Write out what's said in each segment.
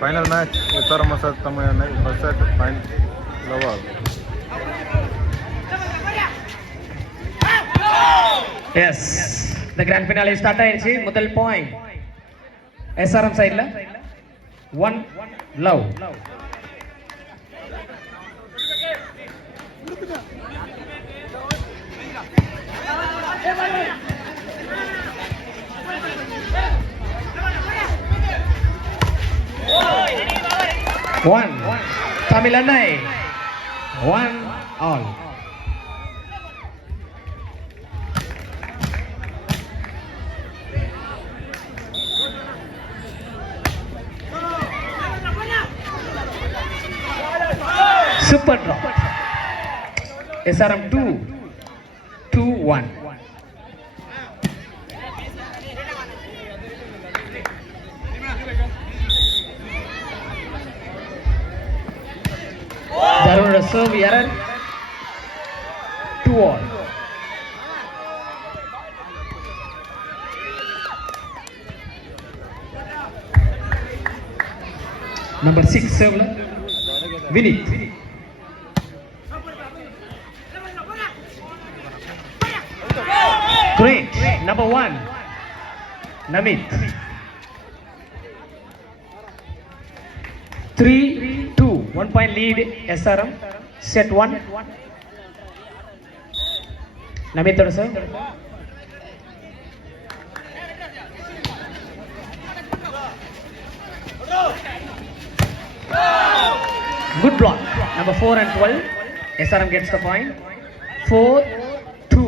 Final match SRM versus Tamil Nadu versus final level. Yes, the grand finale start ஆயிடுச்சு. முதல் point SRM சைடுல 1 love. One Tamil Nadu 1 all. Super drop. SRM 2-1. Darun serve error. 2 all. Number 6 serve Vinith. Great. Number 1 Namit. 3-2. 1 point lead SRM. Set 1. Namit sir. Good block. Number 4 and 12. SRM gets the point. 4-2.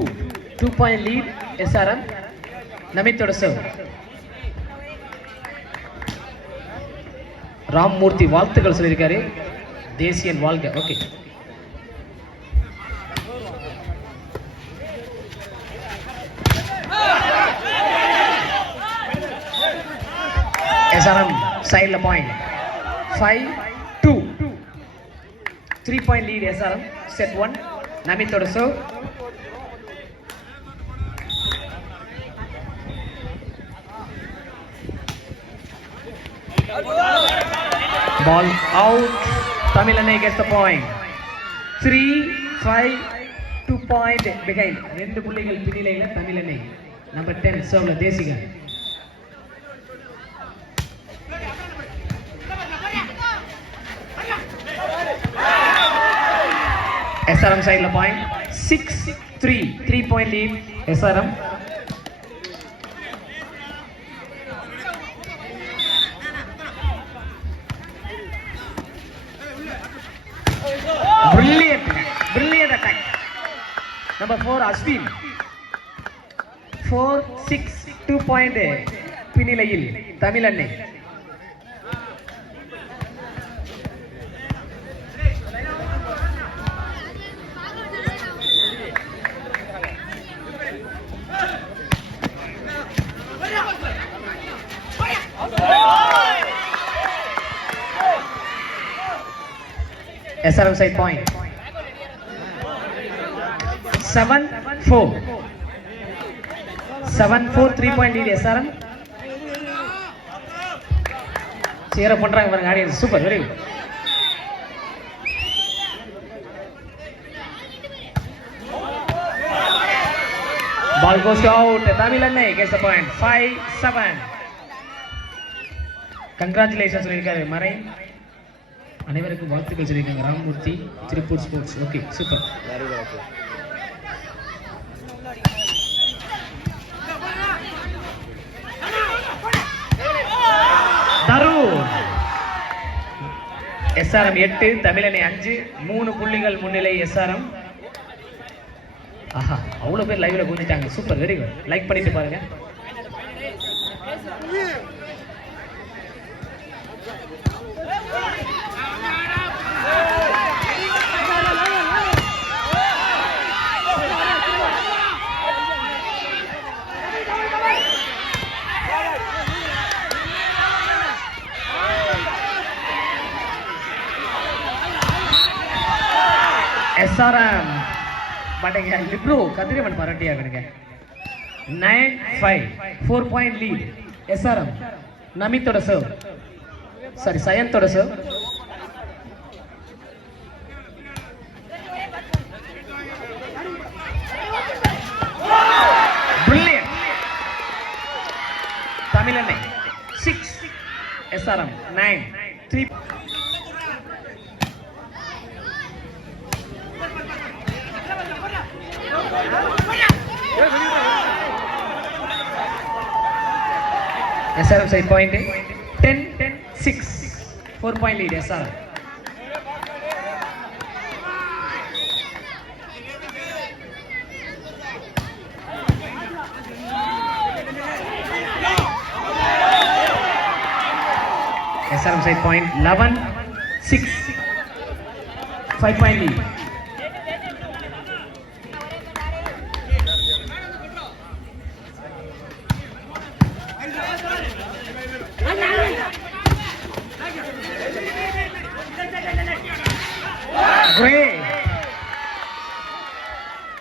2 point lead SRM. Namit serve. Rammurthy வாழ்த்துக்கள் சொல்லியிருக்காரு. தேசியன் வாழ்க. Okay, SRM சைடுல point 5-2. 3 point lead SRM. Set 1. நமித்தோட serve. Ball out. Tamil Nadu gets the point. 3-5. 2 point behind. 2 புள்ளிகள் பின்னிலையில Tamil Nadu. Number 10 serve தேசிகா. SRM side point. 6-3. 3 point lead SRM. Brilliant attack. Number 4 Ashwin. 4-6. 2 point பின்னிலையில் Tamil Nadu. SRM side point. 7-4. 7-4. 3 point lead SRM. சேர பண்றாங்க பாருங்க audience. Super, very good. Ball goes out. Tamil Nadu gets the point. 5-7. Congratulations சொல்லிருக்காரு மறை. அனைவருக்கும் வாழ்த்துக்கள் சொல்லியிருக்காங்க. ராம்மூர்த்தி, Tiruppur sports. Okay, super. Tarun. SRM 8, Tamil Nadu 5. 3 புள்ளிகள் முன்னிலை SRM. ஆஹா, அவ்வளவு பேர் லைவ்ல குதிச்சாங்க. Super, very good. லைக் பண்ணிட்டு பாருங்க. SRM பட்டங்க லிப்ரோ கதிரவன் பாராட்டியா கணுங்க 9-5 4 point lead SRM நமித்தோட சர்வ் சாரி சயந்தோட சர்வ். Brilliant. தமிழனை 6, SRM 9, 3. SRM side point 10-6, 4-point lead SRM. SRM side point 11-6, 5-point lead. Great.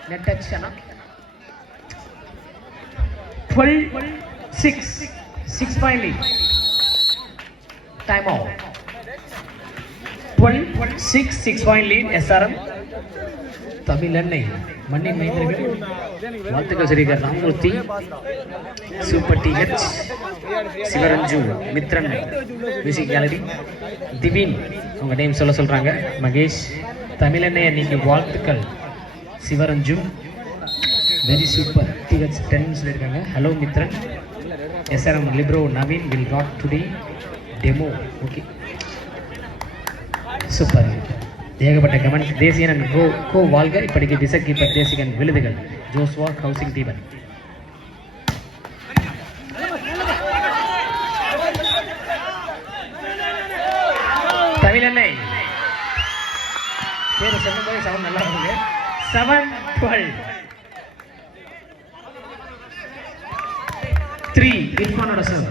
Net touch, 12-6, 6-point lead. Time out. 12-6, 6-point lead SRM. Tamilannai மண்ணின் மைந்தர்கள் வாழ்த்துக்கள் சொல்லியிருக்கார். Ramurthy, super DH, Sivaranju, Mithran, music gallery, Divin அவங்க name சொல்றாங்க. மகேஷ், தமிழன்னை அன்னைக்கு வாழ்த்துக்கள். சிவரஞ்சு, வெரி சூப்பர் டிஹெச் 10 சொல்லியிருக்காங்க. ஹலோ மித்ரன், SRM லிப்ரோ Naveen will rock today demo. Okay, super. ஏகப்பட்ட கமெண்ட். தேசியன் அண்ட் கோ வாழ்க. இப்படிக்கு விசக் கீப்பர் தேசிகன் விழுதுகள். ஜோஸ்வா ஹவுசிங் தீபன். தமிழன்னை பேரு சொல்லும் போது சவுண்ட் நல்லா இருக்கு. 7-12, 3 இர்ஃபானோட சர்வ்.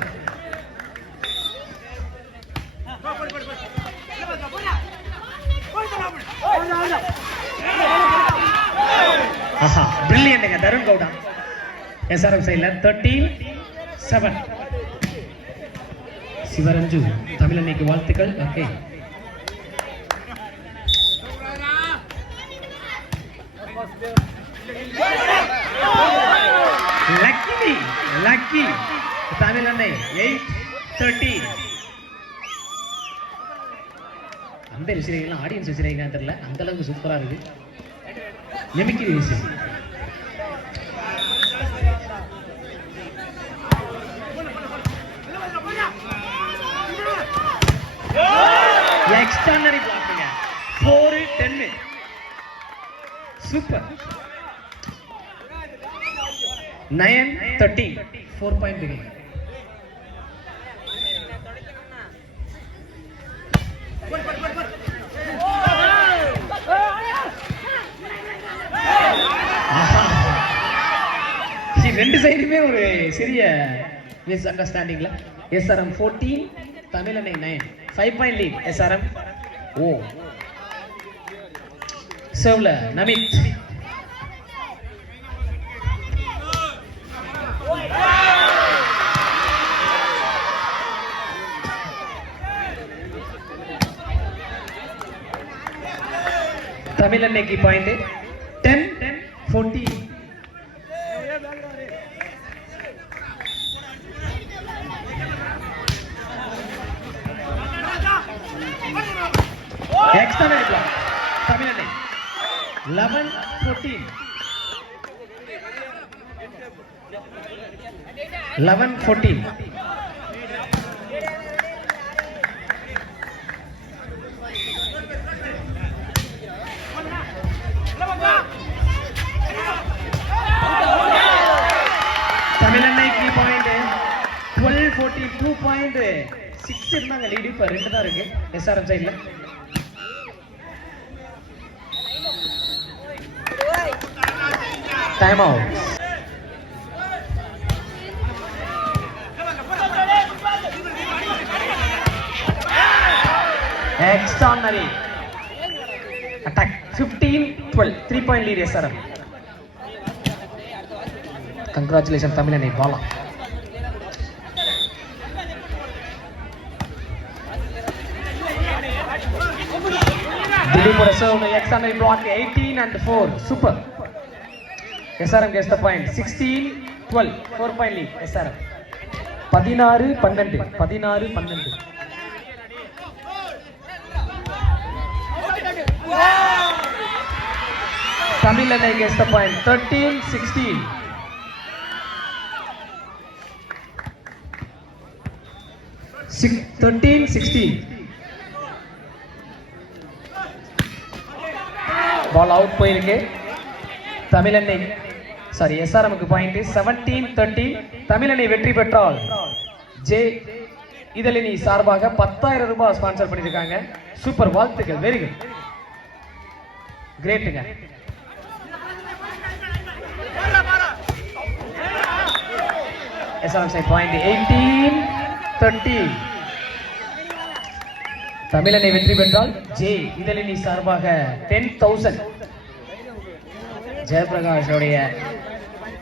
ஆஹா, பிரில்லியன்ட்ங்க தருண் கவுடா. SRM சைடுல 13-7. சிவரஞ்சு, தமிழன்னைக்கு வாழ்த்துக்கள். Okay, lucky Tamilannai 8-13. அந்த விசிறிகள்லாம் ஆடியன்ஸ் விசிறிங்க தெரியல, அந்த அளவுக்கு சூப்பரா இருக்கு. எமிக்கிரி விசிறி. எக்ஸ்ட்ரானரி பிளாக்குங்க. 4-10. சூப்பர். 9-13, 4-point beginning. ரெண்டு சைடுமே ஒரு சிறிய மிஸ் அண்டர்ஸ்டாண்டிங்ல. SRM 14, Tamilannai 9, 5-point lead SRM. ஓ, சர்வ்ல நமித். தமிழன்னைக்கு point 10-14. External block. Tamilnadu 11-14. 11-14. Tamilnadu key point 12-14, 2.6 இருந்தாங்க லீடு. இப்ப 2 தான் இருக்கு SRM சைடுல. Time out. Extraordinary attack. 15-12, 3-point lead SRM. Congratulations Tamilnadu. Bala. Dilip would have served the external block 18 and 4. Super. SRM gets the point. 16-12. 4-point lead. SRM. 16-12. 16-12. Tamil Nadu gets the point. 13-16. 13-16. Ball out போயிருக்கு. தமிழனை SRMக்கு பாயிண்ட். 17-13. தமிழனை வெற்றி பெற்றால் ஜே இதழினி சார்பாக 10,000 ரூபாய் ஸ்பான்சர் பண்ணிருக்காங்க. சூப்பர், வாழ்த்துக்கள், வெரி குட், கிரேட்டுங்க. SRM side point. 18-13. தமிழனை வெற்றி பெற்றால் ஜே இதழினி சார்பாக 10,000 ஜெயபிரகாஷ் உடைய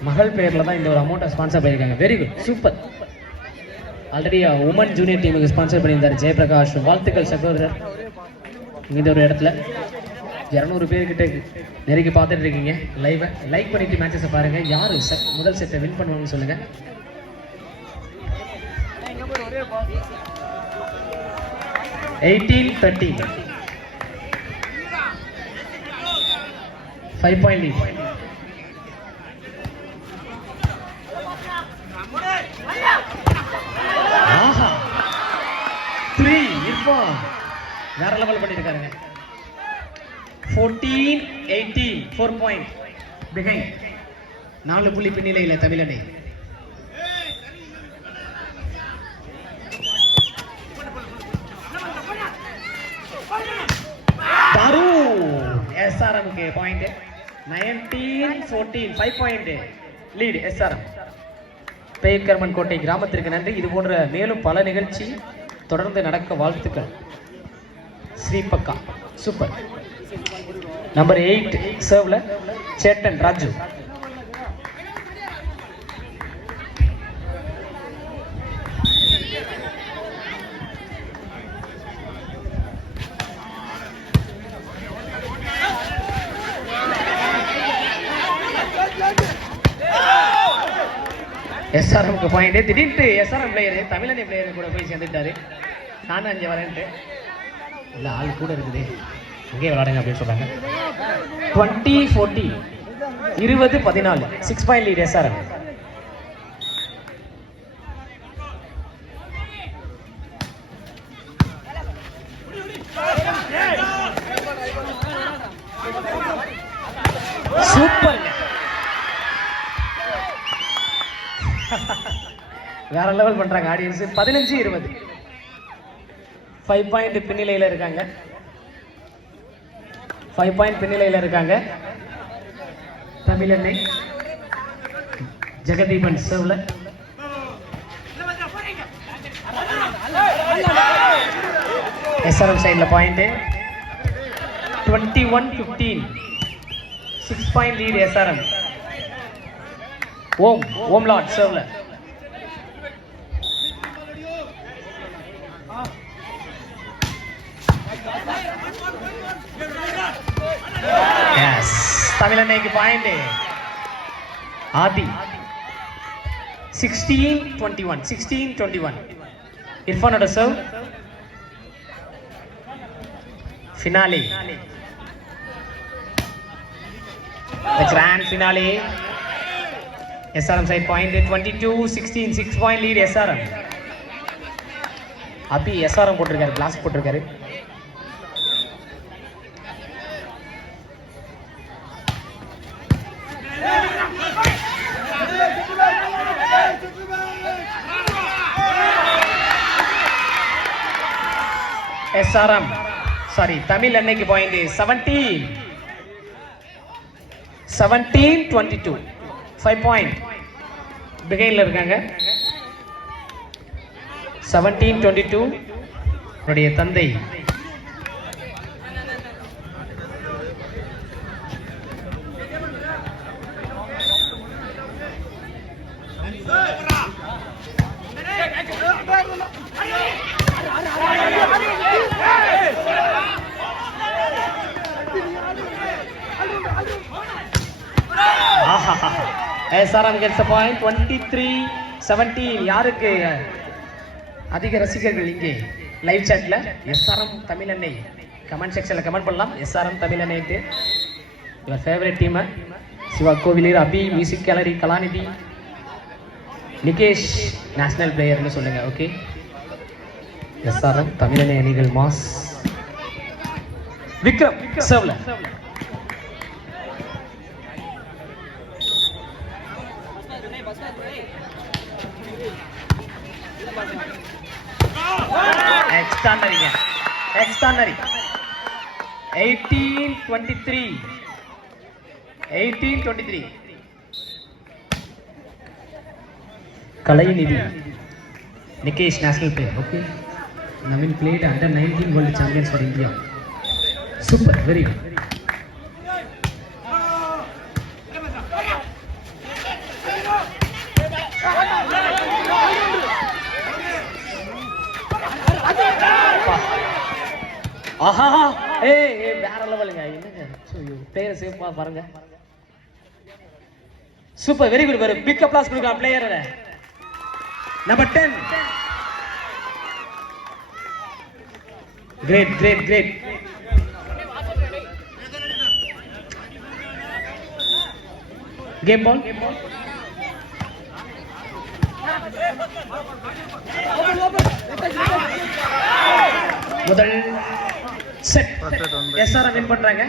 மகள் பேர்ல தான் இந்த ஒரு அமௌண்ட்டை ஸ்பான்சர் பண்ணியிருக்காங்க. Very good, super. Already woman junior டீமுக்கு ஸ்பான்சர் பண்ணியிருந்தார் ஜெயபிரகாஷ். வாழ்த்துக்கள் சகோதரர். இந்த ஒரு இடத்துல 200 பேர்கிட்ட நெருங்கி பார்த்துட்டு இருக்கீங்க. லைவை லைக் பண்ணிட்டு மேட்சஸை பாருங்க. யாரு முதல் செட்டை வின் பண்ணுவாங்கன்னு சொல்லுங்க. 18-13. 5-point lead. ஆஹா, 3 இர்ஃபான் வேற லெவல் பண்ணிருக்காருங்க. 14-18. 4 point behind. 4 புள்ளி பின்னிலையில தமிழனை. தாரு SRMக்கு பாயிண்ட். 19-14. 5 point லீட் SRM. பெயர்கர்மன் கோட்டை கிராமத்திற்கு நன்றி. இது போன்ற மேலும் பல நிகழ்ச்சி தொடர்ந்து நடக்க வாழ்த்துக்கள். ஸ்ரீபக்கா சூப்பர். நம்பர் 8 சர்வ்ல சேட்டன் ராஜு. SRMக்கு பாயிண்ட். திடீர்னு SRM பிளேயர் தமிழனை பிளேயர் கூட போய் சேர்ந்துட்டாரு. நானும் அங்கே வரேன்ட்டு இல்லை, ஆள் கூட இருக்குது, அங்கே விளாடுங்க அப்படின்னு சொல்றாங்க. 20-14. 20-14. 6 point lead SRM. சூப்பர், வேற லெவல் பண்றாங்க ஆடியன்ஸ். 15-20. 5 point பின்னிலையில இருக்காங்க. 5 point பின்னிலையில இருக்காங்க. தமிழனை ஜெகதீபன் சர்வ்ல. SRM சைடுல பாயிண்ட். 21-15. 6 point lead SRM. ஓம்லாட் சர்வ்ல. தமிழனைக்கு பாயிண்ட். ஆதி. 16-21. 16-21. இர்ஃபானோட serve. Finale, the grand finale. SRM side point. 22-16. 6 point lead SRM. அபி SRM போட்டிருக்காரு, கிளாஸ் போட்டிருக்காரு. SRM தமிழ் அன்னைக்கு பாயிண்ட். 17-22. 5 point பிகைன்ல இருக்காங்க. 17-22. அவருடைய தந்தை எஸ்ஆர்எம் gets the point 23-17. யாருக்கு அதிக ரசிகர்கள் இங்கே லைவ் சாட்ல? எஸ்ஆர்எம் தமிழன்னை கமெண்ட் செக்ஷன்ல கமெண்ட் பண்ணலாம். எஸ்ஆர்எம் தமிழன்னைட்டு your favourite team. Siva Kovilar, Abhi, music gallery, Kalanidhi, Nikesh national பிளேயர்னு சொல்லுங்க. ஓகே, எஸ்ஆர்எம் தமிழனை அணிகள் மாஸ். விக்ரம் சர்வ்ல extraordinary 18-23 Kalainidhi Nikesh national player. Okay, Navin played under 19 world champions for India. Super, very good. ஆஹா, ஏய் வேற லெவலுங்க. என்னங்க பிளேயர் சேஃபா பாருங்க. Super, very good. Very big applause கொடுங்க player number 10. Great. Game ball. முதல் செட் எஸ்ஆர்எம் வின் பண்றாங்க.